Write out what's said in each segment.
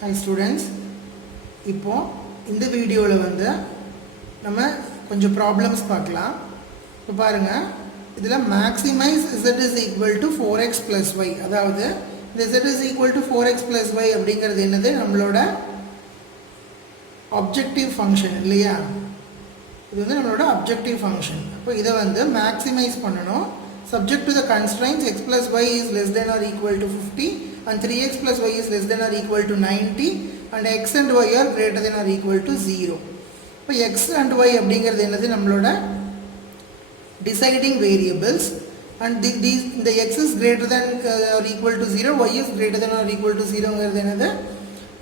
Hi students, இப்போ இந்த வீடியோவில் வந்து நம்ம கொஞ்சம் ப்ராப்ளம்ஸ் பார்க்கலாம். இப்போ பாருங்க, இதில் maximise z is equal to 4x plus y, அதாவது இந்த z is equal to 4x plus y அப்படிங்கிறது என்னது, நம்மளோட ஆப்ஜெக்டிவ் ஃபங்க்ஷன் இல்லையா. இது வந்து நம்மளோட ஆப்ஜெக்டிவ் ஃபங்க்ஷன். அப்போ இதை வந்து மேக்ஸிமைஸ் பண்ணணும். Subject to the constraints x plus y is less than or equal to 50 and 3x plus y is less than or equal to 90 and x and y are greater than or equal to 0. இப்போ x and y அப்படிங்கிறது என்னது, நம்மளோட deciding variables, and இந்த x is greater than or equal to 0, y is greater than or equal to 0ங்கிறது என்னது,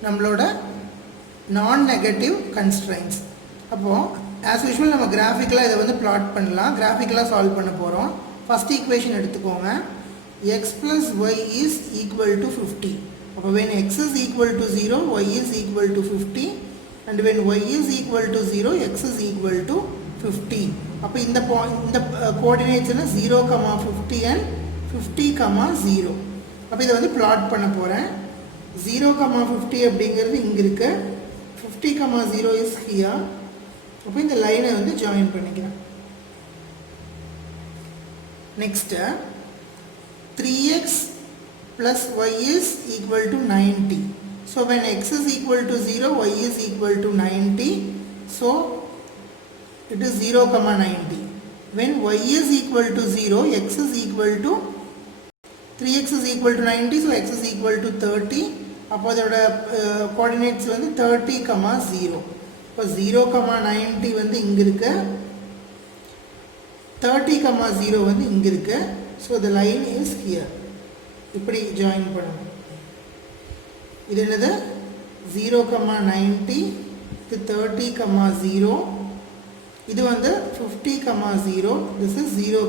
நம்மளோட non-negative constraints. அப்போ as usual நம்ம கிராஃபிக்கலாக இதை வந்து plot பண்ணலாம், கிராஃபிக்கலாக சால்வ் பண்ண போகிறோம். First equation எடுத்துக்கோங்க, x plus y is equal to 50. அப்போ when x is equal to 0, y is equal to 50, and when y is equal to 0, x is equal to 50. அப்போ இந்த coordinates என்ன 0, 50 and 50, 0. அப்போ இதை வந்து plot பண்ண போகிறேன். 0, 50 அப்படிங்கிறது இங்கே இருக்கு, 50, 0 is here. அப்போ இந்த லைனை வந்து ஜாயின் பண்ணிக்கிறேன். Next, 3x plus y is equal to 90. So when x is equal to 0, y is equal to 90. So it is 0, 90. When y is equal to 0, x is equal to 3x is equal to 90. So x is equal to 30. அப்போ அதோட coordinates வந்து 30, 0. இப்போ 0, 90 வந்து இங்கே இருக்கு, 30, 0 வந்து இங்கே இருக்கு. So the line is here. இப்படி ஜாயின் பண்ணணும். இது என்னது 0, 90, இது 30, 0, இது வந்து 50, 0, this is 0,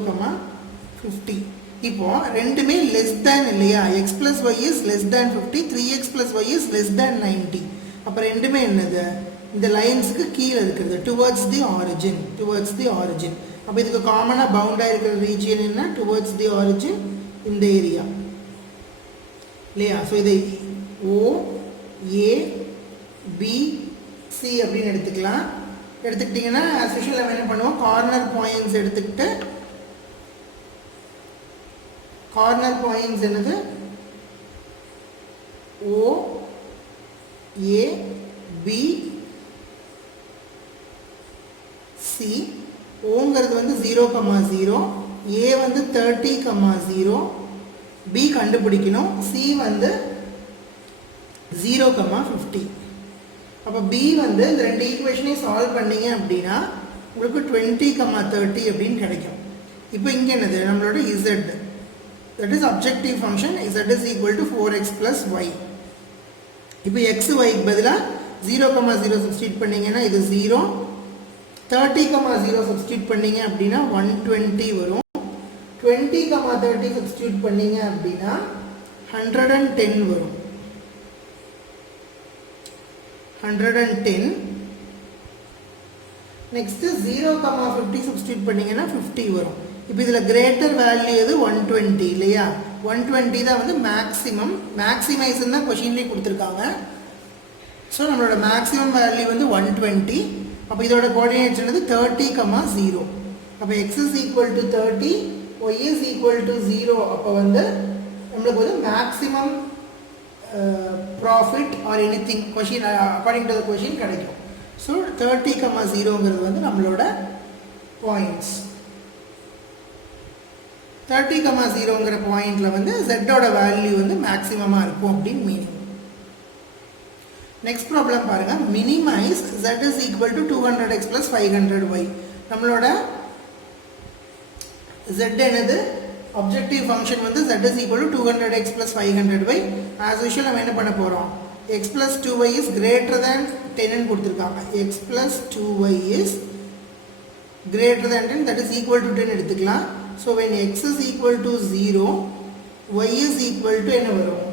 50. இப்போ ரெண்டுமே less than இல்லையா, x plus y is less than 50, 3x plus y is less than 90. அப்போ ரெண்டுமே என்னது, இந்த லைன்ஸுக்கு கீழே இருக்கிறது, towards the origin. அப்போ இதுக்கு காமனாக பவுண்டாக இருக்கிற ரீஜியன் என்ன, டுவர்ட்ஸ் தி ஆரிஜின், இந்த ஏரியா இல்லையா. ஸோ இதை ஓ ஏ பி சி அப்படின்னு எடுத்துக்கலாம். எடுத்துக்கிட்டிங்கன்னா ஆஸ் யூஷுவல் நம்ம என்ன பண்ணுவோம், கார்னர் பாயிண்ட்ஸ் எடுத்துக்கிட்டு, கார்னர் பாயிண்ட்ஸ் என்னது ஓ ஏ பி சி. ஓங்கிறது வந்து 0, 0, ஏ வந்து 30, 0, பி கண்டுபிடிக்கணும், சி வந்து 0, 50. அப்போ பி வந்து இந்த ரெண்டு ஈக்குவேஷனையும் சால்வ் பண்ணீங்க அப்படின்னா உங்களுக்கு 20, 30 அப்படின்னு கிடைக்கும். இப்போ இங்கே என்னது, நம்மளோட z, that is objective function, z is equal to 4x plus y. இப்போ x yக்கு பதிலாக 0, 0 சப்ஸ்டிட் பண்ணிங்கன்னா இது 0, 30, 0 சப்ஸ்டியூட் பண்ணீங்க அப்படின்னா 120 வரும். 20, 30 சப்ஸ்டியூட் பண்ணீங்க அப்படின்னா 110 வரும். 110. நெக்ஸ்ட் 0, 50 சப்ஸ்டியூட் பண்ணீங்கன்னா 50 வரும். இப்போ இதில் கிரேட்டர் வேல்யூ எது, 120 இல்லையா. 120 தான் வந்து மேக்ஸிமம், மேக்ஸிமைஸ் தான் கொஷின்லேயே கொடுத்துருக்காங்க. ஸோ நம்மளோட மேக்ஸிமம் வேல்யூ வந்து 120. அப்போ இதோட கோஆர்டினேட்ஸ் என்னது 30, 0. அப்போ x is equal to 30, y is equal to 0. அப்போ வந்து நம்மளுக்கு வந்து maximum profit or any thing question according to the question கிடைக்கும். ஸோ 30, 0ங்கிறது வந்து நம்மளோட பாயிண்ட்ஸ். 30, 0ங்கிற பாயிண்டில் வந்து z-ஓட வேல்யூ வந்து மேக்ஸிமமாக இருக்கும் அப்படின்னு மீனிங். நெக்ஸ்ட் ப்ராப்ளம் பாருங்க, minimise z is equal to 200x plus 500y. நம்மளோட z என்னது, ஆப்ஜெக்டிவ் ஃபங்க்ஷன் வந்து z is equal to 200x plus 500y. as usual நம்ம என்ன பண்ண போகிறோம், x plus 2y is greater than 10 கொடுத்துருக்காங்க. x plus 2y is greater than 10, that is equal to 10 எடுத்துக்கலாம். So when x is equal to 0, y is equal to என்ன வரும்,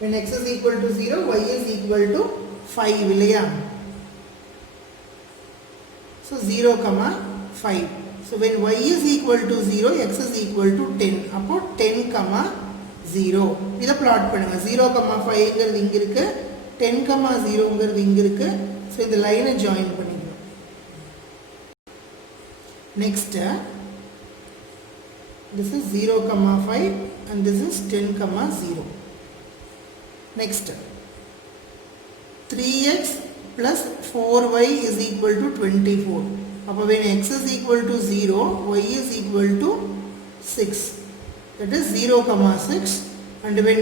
when x is equal to 0, y is equal to 5 இல்லையா. So 0, 5. So when y is equal to 0, x is equal to 10. அப்போ 10, 0. இதை plot பண்ணுங்க. 0,5ங்கிறது இங்க இருக்கு, 10,0ங்கிறது இங்க இருக்கு. ஸோ இந்த லைனை ஜாயின் பண்ணிக்கலாம். Next this is 0,5 and this is 10,0. Next 3x plus 4y is equal to 24. அப்போ when x is equal to 0, y is equal to 6. That is 0,6. And when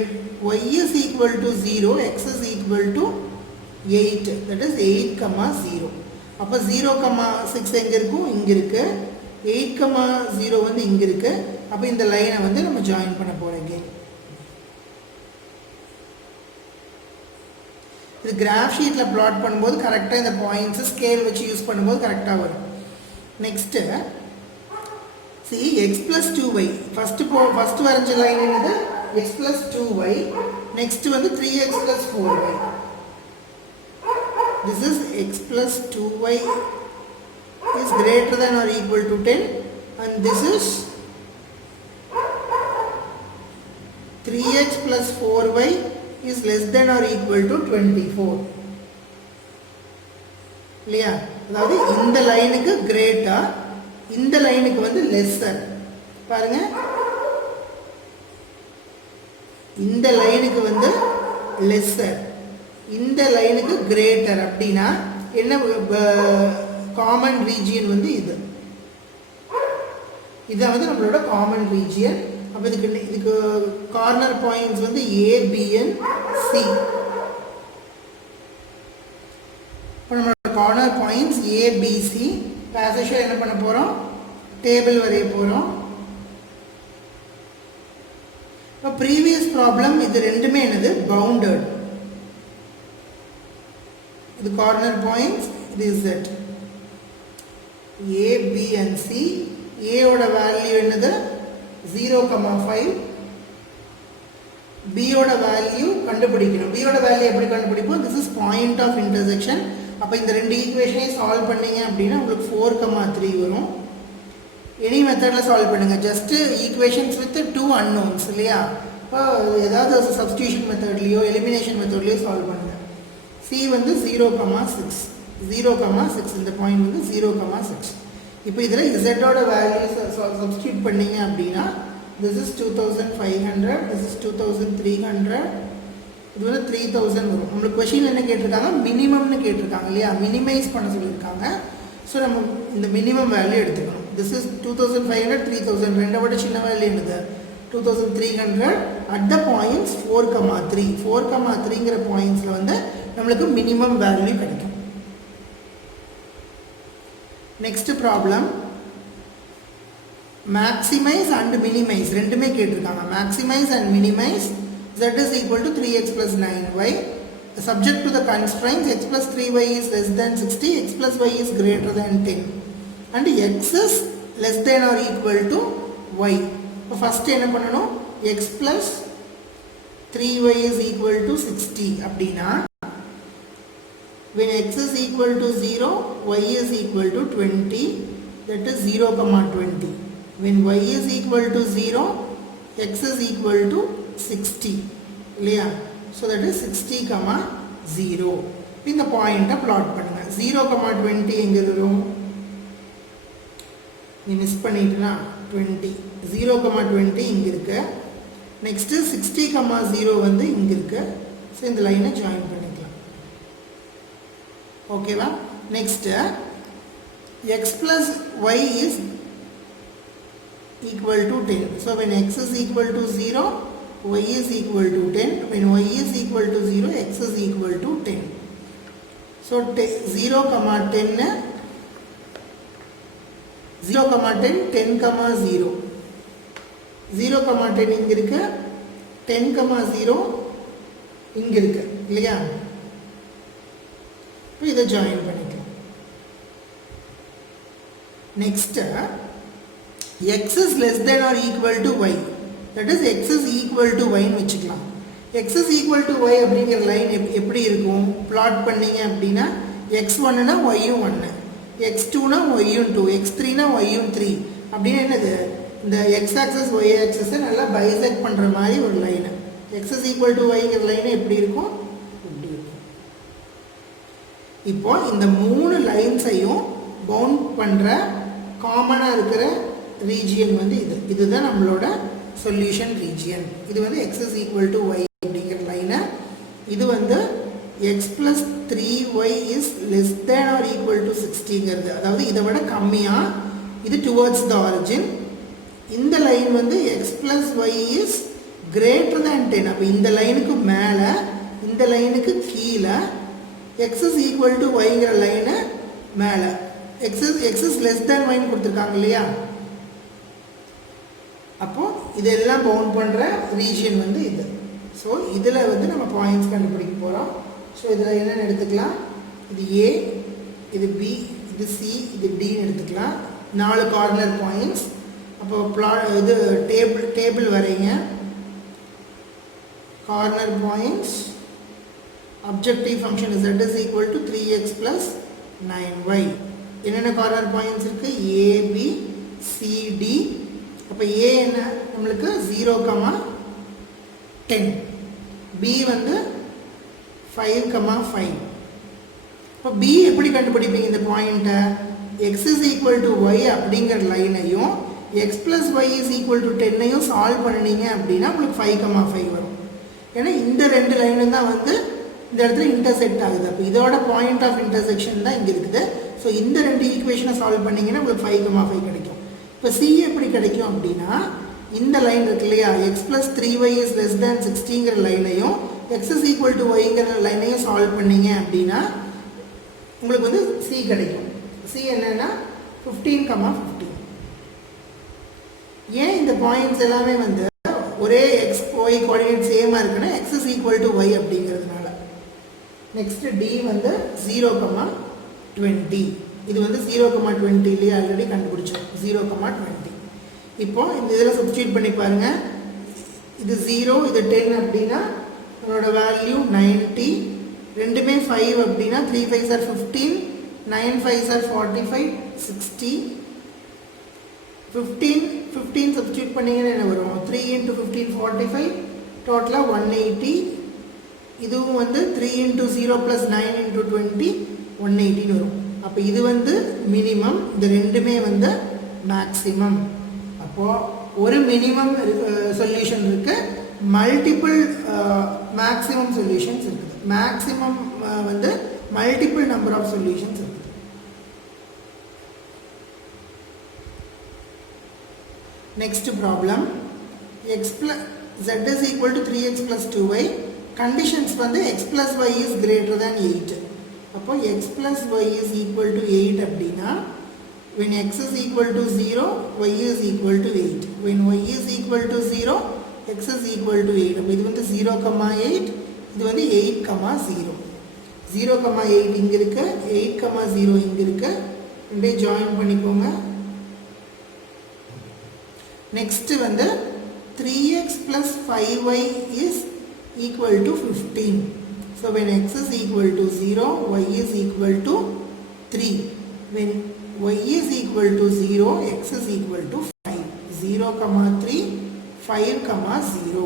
y is equal to 0, x is equal to 8. That is 8,0. அப்போ 0,6 எங்க இருக்கும்? இங்க இருக்கு. 8,0 வந்து இங்க இருக்கு. அப்போ இந்த லைனை வந்து நம்ம ஜாயின் பண்ண போறோம். இது கிராஃப் ஷீட்ல பிளாட் பண்ணும்போது கரெக்டாக இந்த பாயிண்ட்ஸ் ஸ்கேல் வச்சு யூஸ் பண்ணும்போது கரெக்டாக வரும். Next see x plus 2y first வரைஞ்ச லைன் என்னது? x plus 2y. நெக்ஸ்ட் வந்து 3x plus 4y. this is x plus 2y is greater than or equal to 10 and this is 3x plus 4y is less than or equal to 24. இல்லையா? அதாவது இந்த லைனுக்கு Greta, இந்த லைனுக்கு வந்து lesser. பாருங்க, இந்த லைனுக்கு வந்து லெஸ்ஸர், இந்த லைனுக்கு கிரேட்டர். அப்படின்னா என்ன காமன் ரீஜியன் வந்து இதுதான் வந்து நம்மளோட காமன் ரீஜியன். அப்போ இதுக்கு கார்னர் பாயிண்ட்ஸ் வந்து A, B and C. இப்போ நம்மளோட corner points A, B, C. பேசேஜாக என்ன பண்ண போகிறோம்? டேபிள் வரைய போகிறோம். இப்போ ப்ரீவியஸ் ப்ராப்ளம் இது ரெண்டுமே என்னது? பவுண்டட். இது கார்னர் பாயிண்ட்ஸ், இது Z. A, B and C. A ஓட வேல்யூ என்னது? 0,5. B ஓட வேல்யூ கண்டுபிடிக்கணும். B ஓட வேல்யூ எப்படி கண்டுபிடிப்போம்? this is point of intersection. அப்போ இந்த ரெண்டு ஈக்குவேஷனையும் சால்வ் பண்ணீங்க அப்படின்னா உங்களுக்கு 4,3 வரும். எனி மெத்தடில் சால்வ் பண்ணுங்கள். ஜஸ்ட்டு ஈக்குவேஷன்ஸ் வித் 2 unknowns இல்லையா? இப்போ ஏதாவது சப்ஸ்டியூஷன் மெத்தட்லேயோ எலிமினேஷன் மெத்தட்லேயோ சால்வ் பண்ணுங்கள். C வந்து 0,6. 0,6 இந்த பாயிண்ட் வந்து 0,6. இப்போ இதில் இசட்டோட வேல்யூஸ் சப்ஸ்டியூட் பண்ணிங்க அப்படின்னா திஸ் இஸ் 2500, திஸ் இஸ் 2300, இது வந்து 3000 வரும். நம்மளுக்கு கொஷின் என்ன கேட்டிருக்காங்க? மினிமம்னு கேட்டிருக்காங்க இல்லையா? மினிமைஸ் பண்ண சொல்லியிருக்காங்க. ஸோ நம்ம இந்த மினிமம் வேல்யூ எடுத்துக்கணும். திஸ் இஸ் 2500, 3000 ரெண்டை விட சின்ன வேல்யூ என்னது? 2300 அட் த பாயிண்ட்ஸ் 4,3. 4,3ங்கிற பாயிண்ட்ஸில் வந்து நம்மளுக்கு மினிமம் வேல்யூ கிடைக்கும். Next problem maximise and minimise ரெண்டுமே கேட்டிருக்காங்க. Maximise and minimise z is equal to 3x plus 9y. Subject to the constraints x plus 3y is less than 60, x plus y is greater than 10 and x is less than or equal to y. இப்போ first என்ன பண்ணணும்? x plus 3y is equal to 60 அப்படின்னா when x is equal to 0, y is equal to 20, that is 0,20. When y is equal to 0, x is equal to 60 இல்லையா? So that is 60,0. இந்த பாயிண்ட்டை plot பண்ணுங்க. 0,20 எங்கே வரும்? நீ மிஸ் பண்ணிட்டுனா 20. 0,20 இங்கே இருக்கு. நெக்ஸ்ட்டு 60,0 வந்து இங்கே இருக்கு. ஸோ இந்த லைனை ஜாயின் பண்ணிக்கலாம். ஓகேவா? Next x plus y is equal to 10. So when x is equal to 0, y is equal to 10. When y is equal to 0, x is equal to 10. So 0,10 0,10 10,0. 0,10 இங்கே இருக்கு, 10,0 இங்கே இருக்கு இல்லையா? இப்போ இதை ஜாயின் பண்ணிக்கலாம். Next x is less than or equal to y. That is x is equal to y ன்னு வச்சுக்கலாம். x is equal to y அப்படிங்கிற லைன் எப்படி இருக்கும்? பிளாட் பண்ணீங்க அப்படின்னா x1னா y1, x2னா y2, x3னா y3 அப்படின்னா என்னது? இந்த எக்ஸ் ஆக்சஸ் ஒய் ஆக்சஸை நல்லா பைசெக்ட் பண்ணுற மாதிரி ஒரு line. X is equal to ஒய்ங்கிற லைனு எப்படி இருக்கும், இப்படி இருக்கும். இப்போ இந்த 3 லைன்ஸையும் பவுண்ட் பண்ணுற காமனாக இருக்கிற ரீஜியன் வந்து இதுதான் நம்மளோட சொல்யூஷன் ரீஜியன். இது வந்து x is equal to y அப்படிங்கிற லைனை, இது வந்து x plus 3y is less than or equal to 60ங்கிறது, அதாவது இதை விட கம்மியாக இது டுவர்ட்ஸ் த ஆரிஜின். இந்த லைன் வந்து x plus y is greater than 10. அப்போ இந்த லைனுக்கு மேலே இந்த லைனுக்கு கீழே எக்ஸ் இஸ் ஈக்குவல் டு ஒய்ங்கிற லைனு மேலே, எக்ஸ் இஸ் லெஸ் தேன் ஒய்ன்னு கொடுத்துருக்காங்க இல்லையா. அப்போது இதெல்லாம் பவுண்ட் பண்ணுற ரீஜியன் வந்து இது. ஸோ இதில் வந்து நம்ம பாயிண்ட்ஸ் கண்டுபிடிக்க போகிறோம். ஸோ இதில் என்னென்னு எடுத்துக்கலாம், இது ஏ, இது பி, இது சி, இது டின்னு எடுத்துக்கலாம். 4 கார்னர் பாயிண்ட்ஸ். அப்போ இது டேபிள் வரைங்க. Corner points, objective function z is equal to 3x plus 9y. என்னென்ன கார்னர் பாயிண்ட்ஸ் இருக்குது, ஏ, பி, சி, டி. அப்போ ஏ என்ன நம்மளுக்கு 0,10, பி வந்து 5,5. இப்போ பி எப்படி கண்டுபிடிப்பீங்க இந்த பாயிண்ட்டை, x is equal to y அப்படிங்கிற லைனையும் x plus y is equal to 10ஐயும் சால்வ் பண்ணினீங்க அப்படின்னா உங்களுக்கு 5,5 வரும். ஏன்னா இந்த 2 லைனும் தான் வந்து இந்த இடத்துல இன்டர்செக்ட் ஆகுது. அப்போ இதோட பாயிண்ட் ஆஃப் இன்டர்செக்ஷன் தான் இங்கே இருக்குது. ஸோ இந்த 2 ஈக்குவேஷனை சால்வ் பண்ணிங்கன்னா உங்களுக்கு 5,5 கிடைக்கும். இப்போ சி எப்படி கிடைக்கும் அப்படின்னா, இந்த லைன் இருக்கு இல்லையா, x plus 3y is less than 60ங்கிற லைனையும் எக்ஸ் இஸ் ஈக்குவல் டு ஒய்ங்கிற லைனையும் சால்வ் பண்ணிங்க அப்படின்னா உங்களுக்கு வந்து சி கிடைக்கும். சி என்னன்னா 15,15. ஏன் இந்த பாயிண்ட்ஸ் எல்லாமே வந்து ஒரே எக்ஸ் ஒய் கோஆர்டினேட் சேமாக இருக்குன்னா x is equal to y அப்படிங்கிறதுனால. நெக்ஸ்ட் டி வந்து 0,20. இது வந்து 0,20 ஆல்ரெடி கண்டுபிடிச்சோம், 0,20. இப்போ இந்த இதில் சப்ஸ்டியூட் பண்ணி பாருங்கள். இது 0, இது 10 அப்படின்னா அதோட வேல்யூ 90. ரெண்டுமே 5 அப்படின்னா 3 5s are 15, 9 5s are 45, 60. 15 substitute பண்ணிங்கன்னா என்ன வரும், 3 into 15 45, டோட்டலாக 180. இதுவும் வந்து 3 into 0 plus 9 into 20 180 வரும். அப்போ இது வந்து மினிமம், இந்த ரெண்டுமே வந்து மேக்ஸிமம். அப்போது ஒரு மினிமம் சொல்யூஷன் இருக்குது, மல்டிபிள் மேக்ஸிமம் சொல்யூஷன்ஸ் இருக்குது. மேக்ஸிமம் வந்து மல்டிபிள் நம்பர் ஆஃப் சொல்யூஷன்ஸ் இருக்குது. Next problem, z is equal to 3x plus 2y. Conditions வந்து x plus y is greater than 8. அப்போ x plus y is equal to 8 அப்படின்னா when x is equal to 0, y is equal to 8. When y is equal to 0, x is equal to 8. அப்போ இது வந்து 0,8, இது வந்து 8,0. 0,8 இங்கே இருக்கு, 8,0 இங்கே இருக்கு. ரெண்டே ஜாயின் பண்ணிக்கோங்க. நெக்ஸ்ட் வந்து 3x plus 5y is equal to 15. So when x is equal to 0, y is equal to 3. When y is equal to 0, x is equal to 5. 0,3, 5,0.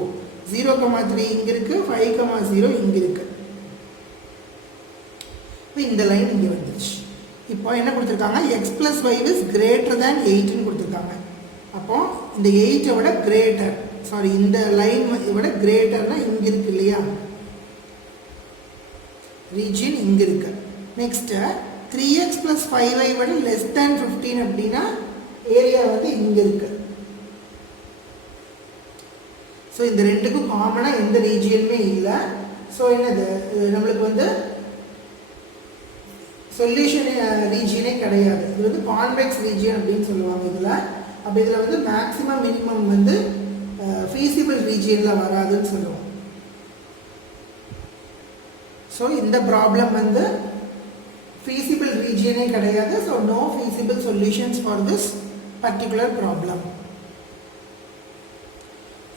0,3 இங்கே இருக்கு, 5,0 இங்கே இருக்கு. இப்போ இந்த லைன் இங்கே வந்துருச்சு. இப்போ என்ன கொடுத்துருக்காங்க, x plus y is greater than 8ன்னு கொடுத்துருக்காங்க. அப்போ இந்த 8ஐ விட கிரேட்டர், சாரி இந்த லைன் விட கிரேட்டர்னா இங்கே இருக்கு இல்லையா, ரீஜியன் இங்கே இருக்கு. நெக்ஸ்ட்டு 3x plus 5y விட லெஸ் தேன் 15 அப்படின்னா ஏரியா வந்து இங்கே இருக்கு. ஸோ இந்த ரெண்டுக்கும் காமனாக எந்த ரீஜியனுமே இல்லை. ஸோ என்னது நம்மளுக்கு வந்து சொல்யூஷன் ரீஜியனே கிடையாது. இது வந்து கான்வெக்ஸ் ரீஜியன் அப்படின்னு சொல்லுவாங்க இதில். அப்போ இதில் வந்து மேக்ஸிமம் மினிமம் வந்து ஃபீசிபிள் ரீஜியனில் வராதுன்னு சொல்லுவோம். ஸோ இந்த ப்ராப்ளம் வந்து feasible region கிடையாது. So no feasible solutions for this particular problem.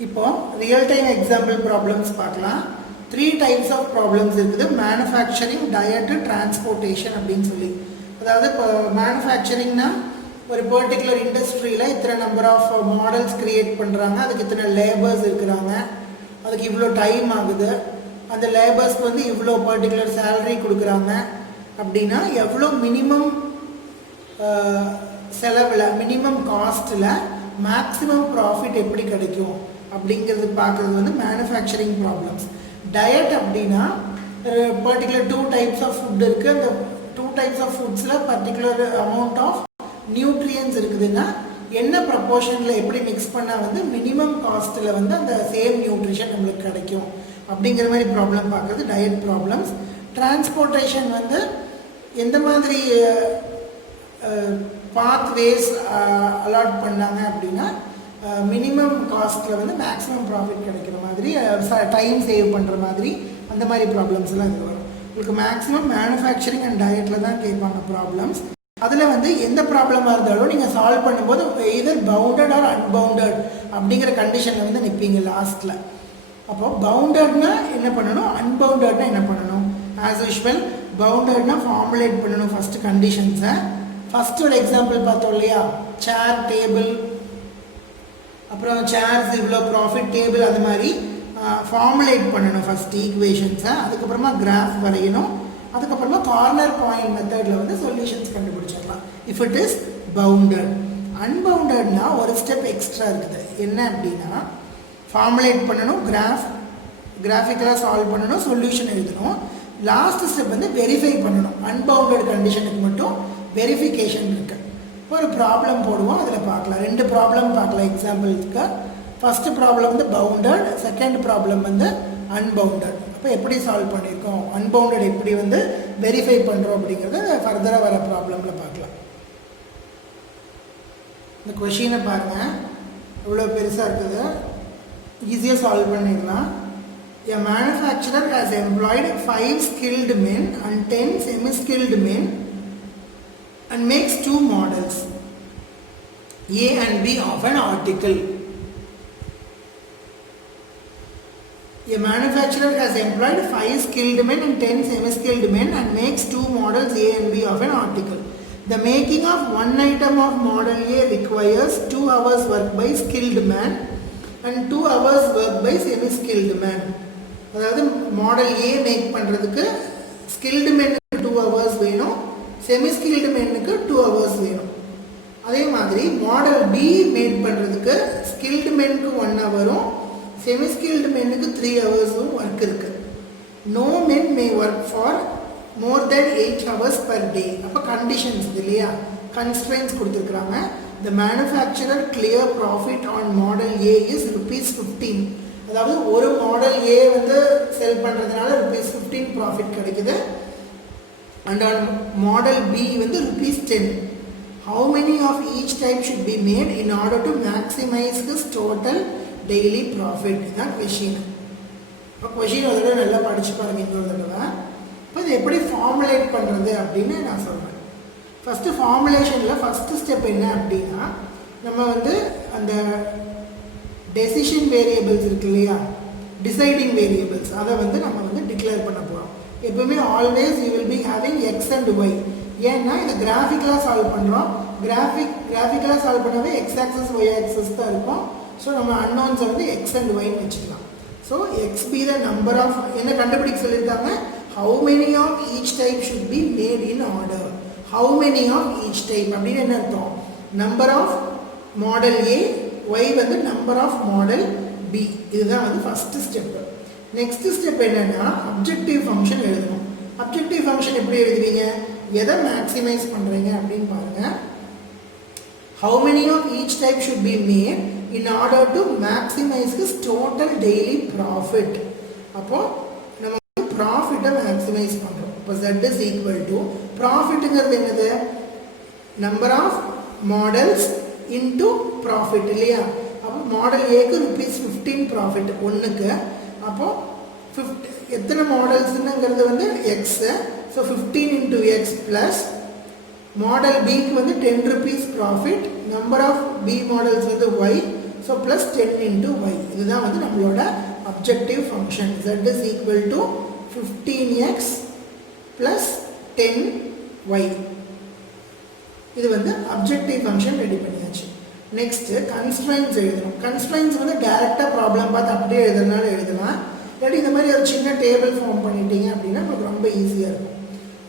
இப்போ real time example problems பார்க்கலாம். 3 types of problems இருக்குது. manufacturing, diet, transportation அப்படின்னு சொல்லி. அதாவது இப்போ manufacturingனா ஒரு பர்டிகுலர் இண்டஸ்ட்ரியில் இத்தனை நம்பர் ஆஃப் மாடல்ஸ் க்ரியேட் பண்ணுறாங்க, அதுக்கு இத்தனை லேபர்ஸ் இருக்கிறாங்க, அதுக்கு இவ்வளோ டைம் ஆகுது, அந்த லேபர்ஸ்க்கு வந்து இவ்வளோ பர்டிகுலர் சேலரி கொடுக்குறாங்க அப்படின்னா எவ்வளோ மினிமம் செலவில் மினிமம் காஸ்ட்டில் மேக்ஸிமம் ப்ராஃபிட் எப்படி கிடைக்கும் அப்படிங்கிறது பார்க்குறது வந்து மேனுஃபேக்சரிங் ப்ராப்ளம்ஸ். டயட் அப்படின்னா பர்டிகுலர் 2 டைப்ஸ் ஆஃப் ஃபுட் இருக்குது, அந்த 2 டைப்ஸ் ஆஃப் ஃபுட்ஸில் பர்டிகுலர் அமௌண்ட் ஆஃப் நியூட்ரியன்ஸ் இருக்குதுன்னா என்ன ப்ரப்போர்ஷனில் எப்படி மிக்ஸ் பண்ணால் வந்து மினிமம் காஸ்ட்டில் வந்து அந்த சேம் நியூட்ரிஷன் நம்மளுக்கு கிடைக்கும் அப்படிங்கிற மாதிரி ப்ராப்ளம் பார்க்குறது டயட் ப்ராப்ளம்ஸ். டிரான்ஸ்போர்ட்டேஷன் வந்து எந்த மாதிரி பாத்வேஸ் அலாட் பண்ணாங்க அப்படின்னா மினிமம் காஸ்ட்டில் வந்து மேக்ஸிமம் ப்ராஃபிட் கிடைக்கிற மாதிரி, டைம் சேவ் பண்ணுற மாதிரி, அந்த மாதிரி ப்ராப்ளம்ஸ்லாம் இது வரும். உங்களுக்கு மேக்ஸிமம் மேனுஃபேக்சரிங் அண்ட் டயட்டில் தான் கேட்பாங்க ப்ராப்ளம்ஸ். அதில் வந்து எந்த ப்ராப்ளமாக இருந்தாலும் நீங்கள் சால்வ் பண்ணும்போது எதர் பவுண்டட் ஆர் அன்பவுண்டட் அப்படிங்கிற கண்டிஷனில் வந்து நிற்பீங்க லாஸ்ட்டில். அப்போது பவுண்டட்னா என்ன பண்ணணும், அன்பவுண்டட்னா என்ன பண்ணணும்? ஆஸ் யூஷுவல் பவுண்டட்னா ஃபார்முலேட் பண்ணணும் ஃபஸ்ட்டு கண்டிஷன்ஸை. ஃபஸ்ட்டு ஒரு எக்ஸாம்பிள் பார்த்தோம் இல்லையா, சேர் டேபிள், அப்புறம் சேர்ஸ் இவ்வளோ ப்ராஃபிட் டேபிள், அது மாதிரி ஃபார்முலேட் பண்ணணும் ஃபஸ்ட்டு ஈக்குவேஷன்ஸை. அதுக்கப்புறமா கிராஃப் வரையணும். அதுக்கப்புறமா கார்னர் பாயிண்ட் மெத்தடில் வந்து சொல்யூஷன்ஸ் கண்டுபிடிச்சிடலாம் இஃப் இட் இஸ் பவுண்டட். அன்பவுண்டட்னா ஒரு ஸ்டெப் எக்ஸ்ட்ரா இருக்குது. என்ன அப்படின்னா ஃபார்முலேட் பண்ணணும், கிராஃபிக்கலாக சால்வ் பண்ணணும், சொல்யூஷன் எழுதணும். லாஸ்ட் ஸ்டெப் வந்து வெரிஃபை பண்ணணும். அன்பவுண்டட் கண்டிஷனுக்கு மட்டும் வெரிஃபிகேஷன் இருக்குது. ஒரு ப்ராப்ளம் போடுவோம், அதில் பார்க்கலாம். 2 ப்ராப்ளம் பார்க்கலாம் எக்ஸாம்பிளுக்கு. ஃபஸ்ட்டு ப்ராப்ளம் வந்து பவுண்டட், செகண்ட் ப்ராப்ளம் வந்து அன்பவுண்டட். அப்போ எப்படி சால்வ் பண்ணியிருக்கோம், அன்பவுண்டட் எப்படி வந்து வெரிஃபை பண்ணுறோம் அப்படிங்கிறத ஃபர்தராக வர ப்ராப்ளமில் பார்க்கலாம். இந்த கொஷினை பாருங்கள், இவ்வளோ பெருசாக இருக்குது, ஈஸியாக சால்வ் பண்ணிடலாம். A manufacturer has employed 5 skilled men and 10 semi-skilled men and makes 2 models A and B of an article. A manufacturer has employed 5 skilled men and 10 semi-skilled men and makes 2 models A and B of an article. The making of one item of model A requires 2 hours work by skilled man and 2 hours work by semi-skilled man. அதாவது model A make பண்ணுறதுக்கு skilled மென்னுக்கு 2 hours வேணும், semi skilled மென்னுக்கு 2 hours வேணும். அதே மாதிரி model B make பண்ணுறதுக்கு skilled மென்னுக்கு 1 ஹவரும் செமி ஸ்கில்டு மென்னுக்கு 3 ஹவர்ஸும் ஒர்க் இருக்குது. No men may work for more than 8 hours per day. அப்போ கண்டிஷன்ஸ் இது இல்லையா, கன்ஸ்ட்ரெயின்ஸ் கொடுத்துருக்குறாங்க. The manufacturer clear profit on model A is ₹15. அதாவது ஒரு மாடல் ஏ வந்து செல் பண்ணுறதுனால ₹15 ப்ராஃபிட் கிடைக்குது. அண்ட் ஆன் மாடல் பி வந்து ₹10. How many of each type should be made in order to maximise his total daily profit. இதுதான் question. இப்போ question ஒரு தடவை நல்லா படிச்சு பாருங்க இன்னொரு தடவை. இப்போ இது எப்படி ஃபார்முலேட் பண்ணுறது அப்படின்னு நான் சொல்கிறேன். ஃபஸ்ட்டு ஃபார்முலேஷனில் ஃபஸ்ட்டு ஸ்டெப் என்ன அப்படின்னா, நம்ம வந்து அந்த டெசிஷன் வேரியபிள்ஸ் இருக்கு இல்லையா, டிசைடிங் வேரியபிள்ஸ், அதை வந்து நம்ம வந்து டிக்ளேர் பண்ண போகிறோம். எப்பவுமே always you will be having x and y. ஏன்னா இதை கிராஃபிக்கலாக சால்வ் பண்ணுறோம். கிராஃபிக்கலாக சால்வ் பண்ணவே எக்ஸ் ஆக்சஸ் ஒய் ஆக்சஸ் தான் இருக்கும். ஸோ நம்ம அன்னோன்ஸை வந்து எக்ஸ் அண்ட் ஒய்ன்னு வச்சுக்கலாம். So x be the number of என்ன கண்டுபிடிக்க சொல்லியிருக்காங்க, how many of each type should be made in order. How many of each type அப்படின்னு என்ன அர்த்தம், number of model A, y வந்து நம்பர் ஆஃப் மாடல் பி. இதுதான் வந்து ஃபஸ்ட்டு ஸ்டெப்பு. நெக்ஸ்ட் ஸ்டெப் என்னென்னா அப்ஜெக்டிவ் ஃபங்க்ஷன் எழுதணும். அப்ஜெக்டிவ் ஃபங்க்ஷன் எப்படி எழுதுவீங்க, எதை மேக்ஸிமைஸ் பண்ணுறீங்க அப்படின்னு பாருங்கள். How many of each type should be made in order to maximise his total daily profit. அப்போது நம்ம வந்து ப்ராஃபிட்டை மேக்ஸிமைஸ் பண்ணுறோம். இப்போ z இஸ் ஈக்குவல் டு ப்ராஃபிட்டுங்கிறது என்னது, number of models into profit இல்லையா. அப்போ மாடல் ஏக்கு ₹15 ப்ராஃபிட் ஒன்றுக்கு. அப்போது எத்தனை மாடல்ஸுங்கிறது வந்து x. So 15 into x plus model பிக்கு வந்து ₹10 profit, number of B models வந்து y. So plus 10 into y. இதுதான் வந்து நம்மளோட objective function. z is equal to 15x ப்ளஸ் 10y. இது வந்து அப்ஜெக்டிவ் ஃபங்க்ஷன் ரெடி பண்ணியாச்சு. நெக்ஸ்ட்டு கன்ஸ்ட்ரைன்ஸ் எழுதணும். கன்ஸ்ட்ரைன்ஸ் வந்து டேரெக்டாக ப்ராப்ளம் பார்த்து அப்படியே எழுதுறதுனால எழுதலாம். இல்லாட்டி இந்த மாதிரி ஒரு சின்ன டேபிள் ஃபார்ம் பண்ணிட்டீங்க அப்படின்னா உங்களுக்கு ரொம்ப ஈஸியாக இருக்கும்.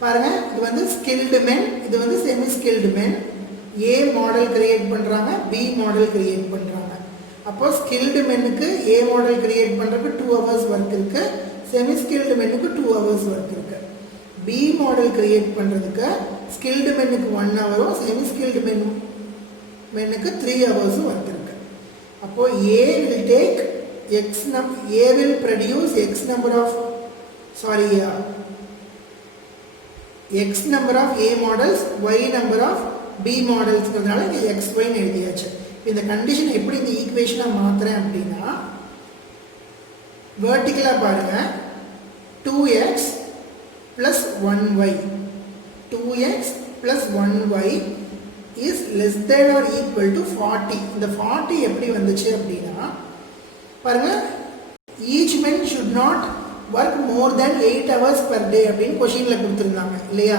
பாருங்கள், இது வந்து ஸ்கில்டு மென், இது வந்து semi skilled men. A model create பண்ணுறாங்க, பி மாடல் கிரியேட் பண்ணுறாங்க. அப்போது ஸ்கில்டு மென்னுக்கு ஏ மாடல் கிரியேட் பண்ணுறதுக்கு 2 hours ஒர்க் இருக்குது, செமி ஸ்கில்டு மென்னுக்கு 2 hours ஒர்க் இருக்குது. பி மாடல் கிரியேட் பண்ணுறதுக்கு ஸ்கில்டு மென்னுக்கு 1 hour, செமி ஸ்கில்டு மென்னுக்கு 3 hours ஒர்க் இருக்குது. அப்போது A will take A will produce x number of A models, y number of B models. x, y எழுதியாச்சு. இந்த condition எப்படி இந்த ஈக்குவேஷனை மாற்றுறேன் அப்படின்னா, வெர்டிக்கலாக பாருங்கள், 2x plus 1y 2x plus 1y is less than or equal to 40. இந்த 40 எப்படி வந்துச்சு அப்படின்னா பாருங்க, each man should not work more than 8 hours per day அப்படின்னு கொஷினில் கொடுத்துருந்தாங்க இல்லையா?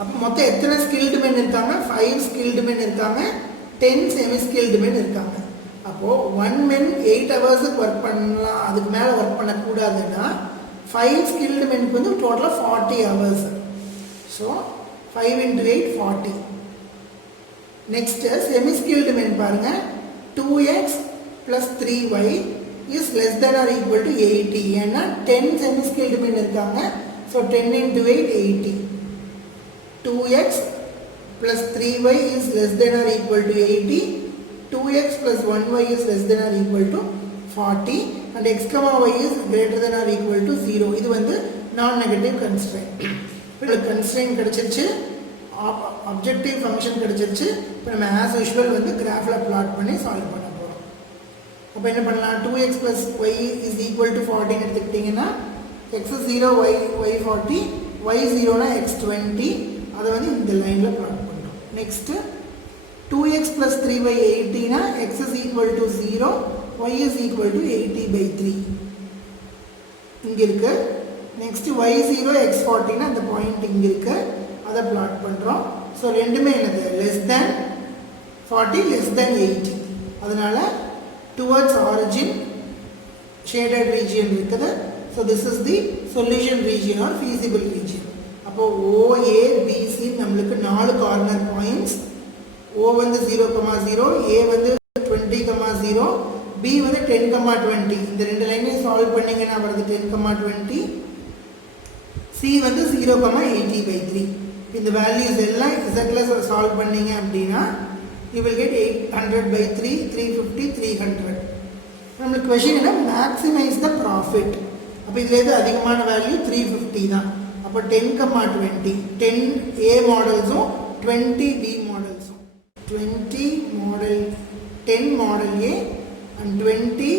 அப்போ மொத்தம் எத்தனை ஸ்கில்டு மென் இருக்காங்க? 5 ஸ்கில்டு மென் இருக்காங்க, 10 செமி ஸ்கில்டு மென் இருக்காங்க. அப்போது 1 men 8 hours ஒர்க் பண்ணலாம், அதுக்கு மேலே ஒர்க் பண்ணக்கூடாதுன்னா 5 ஸ்கில்டு மென்க்கு வந்து டோட்டலாக 40 hours. So 5 into 8 40. Next semi skilled men பாருங்கள், 2x plus 3y is less than or equal to 80. ஏன்னா 10 செமி ஸ்கில்டு மென் இருக்காங்க. So 10 into 8 80. 2x plus 3y is less than or equal to 80. 2x plus 1y is less than or equal to 40. And x comma y is greater than or equal to 0. இது வந்து நான் negative constraint. இப்போ constraint கிடச்சிருச்சு, objective function கிடச்சிருச்சு. இப்போ நம்ம as usual வந்து கிராஃபில் plot பண்ணி சால்வ் பண்ண போகிறோம். அப்போ என்ன பண்ணலாம்? 2x plus y is equal to 40 எடுத்துக்கிட்டிங்கன்னா x 0, y 40, y 0னா x 20. அதை வந்து இந்த லைனில் பிளாட் பண்ணுறோம். Next 2x plus 3y 80னா x is equal to 0, y is equal to 80/3 இங்கே இருக்குது. நெக்ஸ்ட்டு y 0, x 40னா அந்த பாயிண்ட் இங்கே இருக்குது, அதை பிளாட் பண்ணுறோம். ஸோ ரெண்டுமே என்னது? Less than 40, less than 80. அதனால் டுவர்ட்ஸ் ஆரிஜின் ஷேடட் ரீஜியன் இருக்குது. So this is the solution region or feasible region. அப்போது OABC நம்மளுக்கு 4 கார்னர் பாயிண்ட்ஸ். O வந்து 0,0, A வந்து 20,0, B வந்து 10,20. இந்த ரெண்டு லைனையும் சால்வ் பண்ணிங்கன்னா வருது 10,20. C வந்து 0,80/3. இந்த வேல்யூஸ் எல்லாம் இசட்ல சால்வ் பண்ணிங்க அப்படின்னா you will get 800/3, 350, 300. நம்மளுக்கு கொஷின் என்ன? மேக்ஸிமைஸ் த ப்ராஃபிட். அப்போ இதில் எது அதிகமான வேல்யூ? 350 தான். அப்போ 10,20, 10 A மாடல்ஸும் 20 B மாடல்ஸும், 20 model 10 model A and 20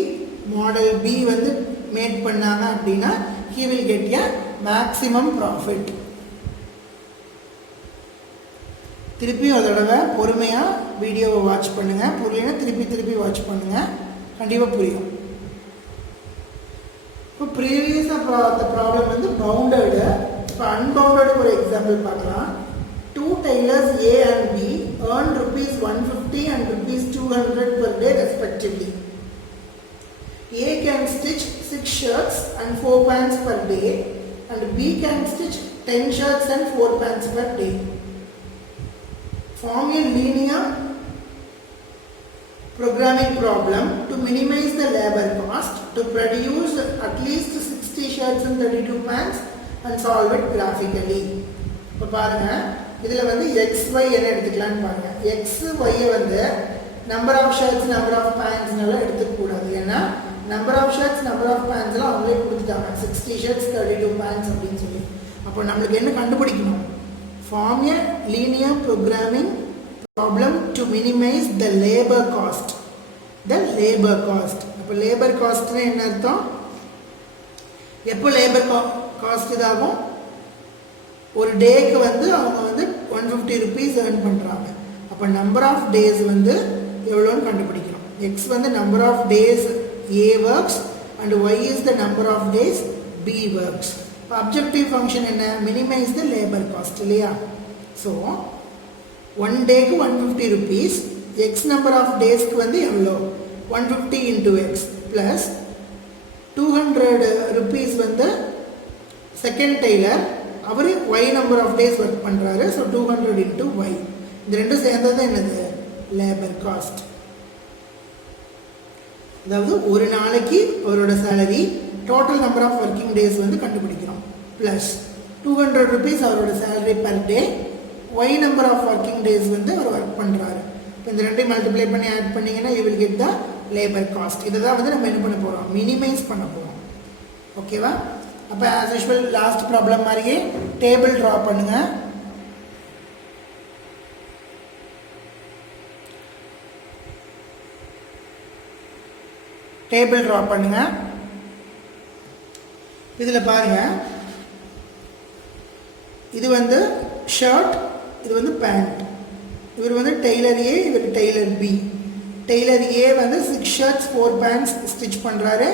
model B வந்து மேட் பண்ணாங்க அப்படின்னா he will get a maximum profit. திருப்பி ஒரு தடவை பொறுமையாக வீடியோவை வாட்ச் பண்ணுங்கள். புரியலைன்னா திருப்பி வாட்ச் பண்ணுங்கள், கண்டிப்பாக புரியும். இப்போ ப்ரீவியஸாக அந்த ப்ராப்ளம் வந்து பவுண்டடு. இப்போ அன்பவுண்டடு ஒரு எக்ஸாம்பிள் பார்க்கலாம். 2 tailors A and B earn ₹150 and ₹200 per day respectively. A can stitch 6 shirts and 4 pants per day and B can stitch 10 shirts and 4 pants per day. Form a linear programming problem to minimize the labor cost to produce at least 60 shirts and 32 pants and solve it graphically. இப்போ பாருங்கள், இதில் வந்து XY என்ன எடுத்துக்கலான்னு பாருங்கள். XY வந்து number of shirts, number of பேண்ட்ஸ்னால எடுத்துக்கூடாது. ஏன்னா number of shirts, number of பேண்ட்ஸ்லாம் அவங்களே கொடுத்துட்டாங்க, 60 ஷர்ட்ஸ் 32 பேண்ட்ஸ் அப்படின்னு சொல்லி. அப்போ நம்மளுக்கு என்ன கண்டுபிடிக்கணும்? Form a linear programming problem to minimize the labor cost. The labor cost. அப்போ labor costனா என்ன அர்த்தம்? எப்போ labor cost இதாகும்? ஒரு டேக்கு வந்து அவங்க வந்து ₹150 earn பண்ணுறாங்க. அப்போ நம்பர் ஆஃப் டேஸ் வந்து எவ்வளோன்னு கண்டுபிடிக்கணும். X வந்து number of days A works and Y is the number of days B works. Objective function என்ன? மினிமைஸ் த லேபர் காஸ்ட் இல்லையா? ஸோ 1 டேக்கு 150 rupees, எக்ஸ் நம்பர் ஆஃப் டேஸ்க்கு வந்து எவ்வளோ 150 into x ப்ளஸ் 200 rupees வந்து செகண்ட் டெய்லர் அவர் y number of days work பண்ணுறாரு. So 200 into y. இந்த ரெண்டும் சேர்ந்தது என்னது லேபர் காஸ்ட். அதாவது ஒரு நாளைக்கு அவரோட salary total number of working days வந்து கண்டுபிடிக்கிறோம். ப்ளஸ் 200 rupees அவரோட salary per day, y number of working days வந்து அவர் ஒர்க் பண்ணுறாரு. இப்போ இந்த ரெண்டையும் மல்டிப்ளை பண்ணி ஆட் பண்ணிங்கன்னா you will get the labour cost. இதை தான் வந்து நம்ம என்ன பண்ண போகிறோம், மினிமைஸ் பண்ண போகிறோம். ஓகேவா? அப்போ ஆஸ் யூஷுவல் லாஸ்ட் ப்ராப்ளம் மாதிரியே டேபிள் ட்ரா பண்ணுங்கள். டேபிள் ட்ரா பண்ணுங்கள். இதில் பாருங்கள், இது வந்து ஷர்ட், இது வந்து பேண்ட். இவர் வந்து டெய்லர் ஏ, இவர் டெய்லர் பி. டெய்லர் ஏ வந்து 6 shirts 4 pants ஸ்டிச் பண்ணுறாரு.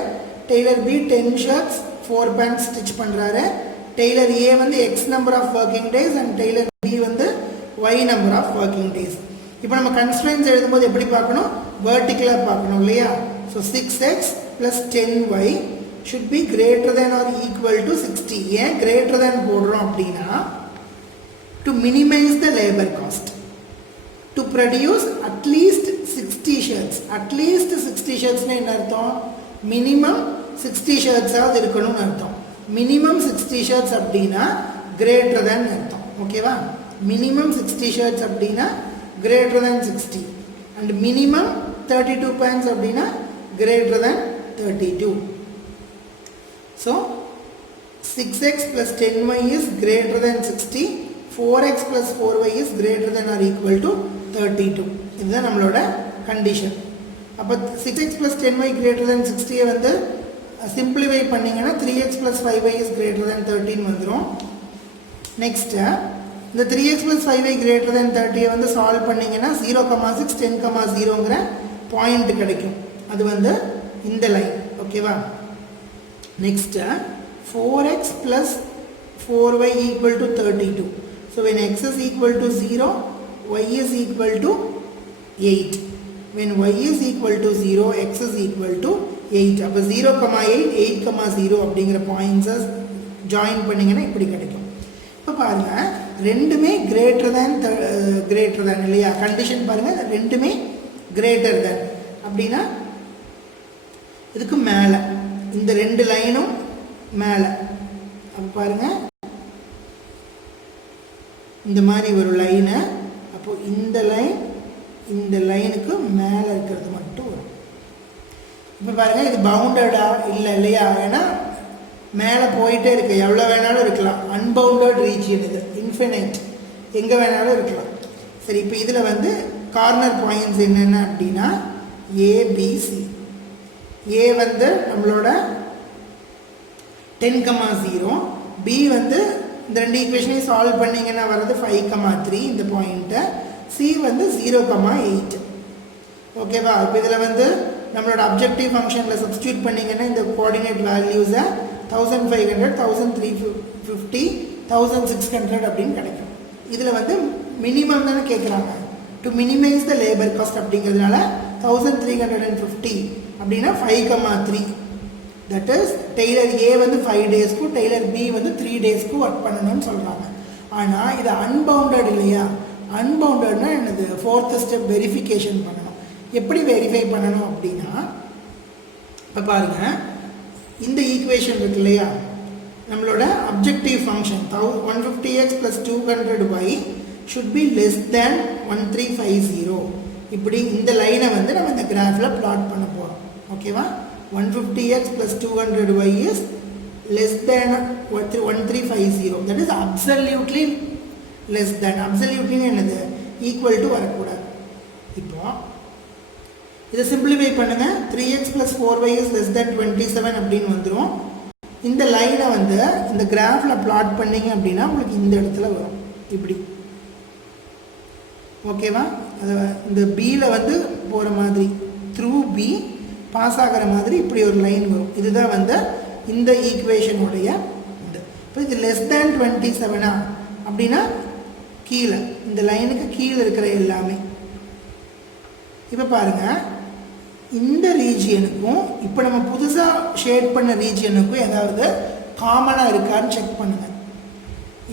Tailor B 10 shirts 4 pants stitch பண்ணுறாரு. டெய்லர் ஏ வந்து x number of working days and tailor B வந்து y number of working days. இப்போ நம்ம கன்ஸ்ட்ரெயின்ஸ் எழுதும்போது எப்படி பார்க்கணும், வெர்டிக்கலாக பார்க்கணும் இல்லையா? So 6x + 10y should be greater than or equal to 60. ஏன் greater than போடுறோம் அப்படின்னா, to minimize the labor cost, to produce at least 60 shirts. at least 60 shirts என்ன அர்த்தம், மினிமம் 60 shirts ஆவது இருக்கணும்னு அர்த்தம். மினிமம் 60 shirts அப்படின்னா greater than அர்த்தம். ஓகேவா? மினிமம் 60 shirts அப்படின்னா greater than 60 and minimum 32 pants அப்படின்னா greater than 32. So 6x + 10y is greater than 60. 4x + 4y is greater than or equal to 32. இதுதான் நம்மளோட கண்டிஷன். அப்போ 6x + 10y greater than 60 வந்து simplify பண்ணிங்கன்னா 3x + 5y is greater than 13 வந்துடும். Next இந்த 3x + 5y greater than 30 வந்து solve பண்ணிங்கன்னா 0,6 10,0ங்கிற point கிடைக்கும். அது வந்து இந்த லைன். ஓகேவா? Next 4x + 4y equal to 32. So when x is equal to 0, y is equal to 8. When y is equal to 0, x is equal to 8. அப்போ 0,8 8,0 அப்படிங்கிற பாயிண்ட்ஸை ஜாயின் பண்ணிங்கன்னா இப்படி கிடைக்கும். இப்போ பாருங்கள், ரெண்டுமே greater than இல்லையா? கண்டிஷன் பாருங்கள், ரெண்டுமே greater than அப்படின்னா இதுக்கு மேலே இந்த ரெண்டு லைனும் மேலே. அப்போ பாருங்கள், இந்த மாதிரி ஒரு லைனு. அப்போது இந்த லைனுக்கு மேலே இருக்கிறது மட்டும் வரும். இப்போ பாருங்கள், இது பவுண்டடா இல்லை இல்லையா? ஏன்னா மேலே போயிட்டே இருக்கு, எவ்வளோ வேணாலும் இருக்கலாம். அன்பவுண்டட் ரீஜியன் இது, இன்ஃபினைட், எங்கே வேணாலும் இருக்கலாம். சரி, இப்போ இதில் வந்து கார்னர் பாயிண்ட்ஸ் என்னென்ன அப்படின்னா ஏபிசி. ஏ வந்து நம்மளோட 10,0, பி வந்து இந்த ரெண்டு ஈக்குவேஷனையும் சால்வ் பண்ணிங்கன்னா வர்றது 5,3 இந்த பாயிண்ட்டு, சி வந்து 0,8. ஓகேவா? இப்போ இதில் வந்து நம்மளோட அப்ஜெக்டிவ் ஃபங்க்ஷனில் சப்ஸ்டியூட் பண்ணிங்கன்னா இந்த கோஆர்டினேட் வேல்யூஸை 1500 1350 1600 அப்படின்னு கிடைக்கும். இதில் வந்து மினிமம் தானே கேட்குறாங்க, to minimise the labour cost அப்படிங்கிறதுனால 1350 அப்படின்னா 5,3. தட் இஸ் டெய்லர் ஏ வந்து 5 டேஸ்க்கும் டெய்லர் பி வந்து 3 டேஸ்க்கும் ஒர்க் பண்ணணும்னு சொல்கிறாங்க. ஆனால் இது அன்பவுண்டட் இல்லையா? அன்பவுண்டட்னா என்னது, 4th ஸ்டெப் வெரிஃபிகேஷன் பண்ணணும். எப்படி வெரிஃபை பண்ணணும் அப்படின்னா, இப்போ பாருங்கள், இந்த ஈக்குவேஷன் இருக்கு இல்லையா, நம்மளோட objective function 150x + 200y should be less than 1350. இப்படி இந்த லைனை வந்து நம்ம இந்த கிராஃபில் பிளாட் பண்ண போகிறோம். ஓகேவா? 150x + 200y is less than 1350. that is absolutely less than. absolutely என்னது, ஈக்குவல் டு வரக்கூடாது. இப்போ இதை சிம்பிளிஃபை பண்ணுங்கள். 3x + 4y is less than 27 அப்படின்னு வந்துடும். இந்த லைனை வந்து இந்த கிராஃபில் பிளாட் பண்ணிங்க அப்படின்னா உங்களுக்கு இந்த இடத்துல வரும் இப்படி. ஓகேவா? அது இந்த பியில் வந்து போகிற மாதிரி, த்ரூ பி பாஸ் ஆகிற மாதிரி இப்படி ஒரு லைன் வரும். இதுதான் வந்து இந்த ஈக்குவேஷனுடைய இது. இப்போ இது லெஸ் தேன் 27 அப்படின்னா கீழே, இந்த லைனுக்கு கீழே இருக்கிற எல்லாமே. இப்போ பாருங்கள், இந்த ரீஜியனுக்கும் இப்போ நம்ம புதுசாக ஷேட் பண்ண ரீஜியனுக்கும் ஏதாவது காமனாக இருக்கான்னு செக் பண்ணுங்கள்.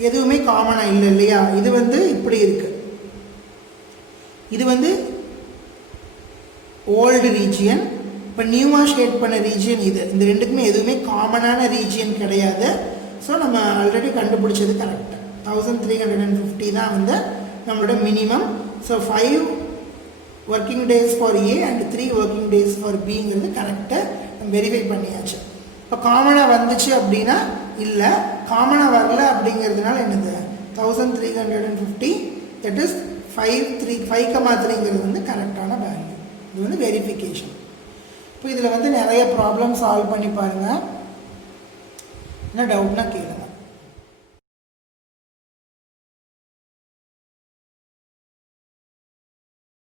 எதுவுமே காமனாக இல்லை இல்லையா? இது வந்து இப்படி இருக்குது, இது வந்து ஓல்டு ரீஜியன், இப்போ நியூவாக ஷேட் பண்ண ரீஜியன் இது. இந்த ரெண்டுக்குமே எதுவுமே காமனான ரீஜியன் கிடையாது. ஸோ நம்ம ஆல்ரெடி கண்டுபிடிச்சது கரெக்டாக 1350 தான் வந்து நம்மளோட minimum. So 5 working days for A and 3 working days for பிங்கிறது கரெக்டாக நம்ம வெரிஃபை பண்ணியாச்சு. இப்போ காமனாக வந்துச்சு அப்படின்னா இல்லை, காமனாக வரல அப்படிங்கிறதுனால என்னது 1350, தட் இஸ் 5,3ங்கிறது வந்து கரெக்டான வேல்யூ. இது வந்து வெரிஃபிகேஷன். இப்போ இதில் வந்து நிறைய ப்ராப்ளம் சால்வ் பண்ணி பாருங்கள். என்ன டவுட்னா கேளுங்க.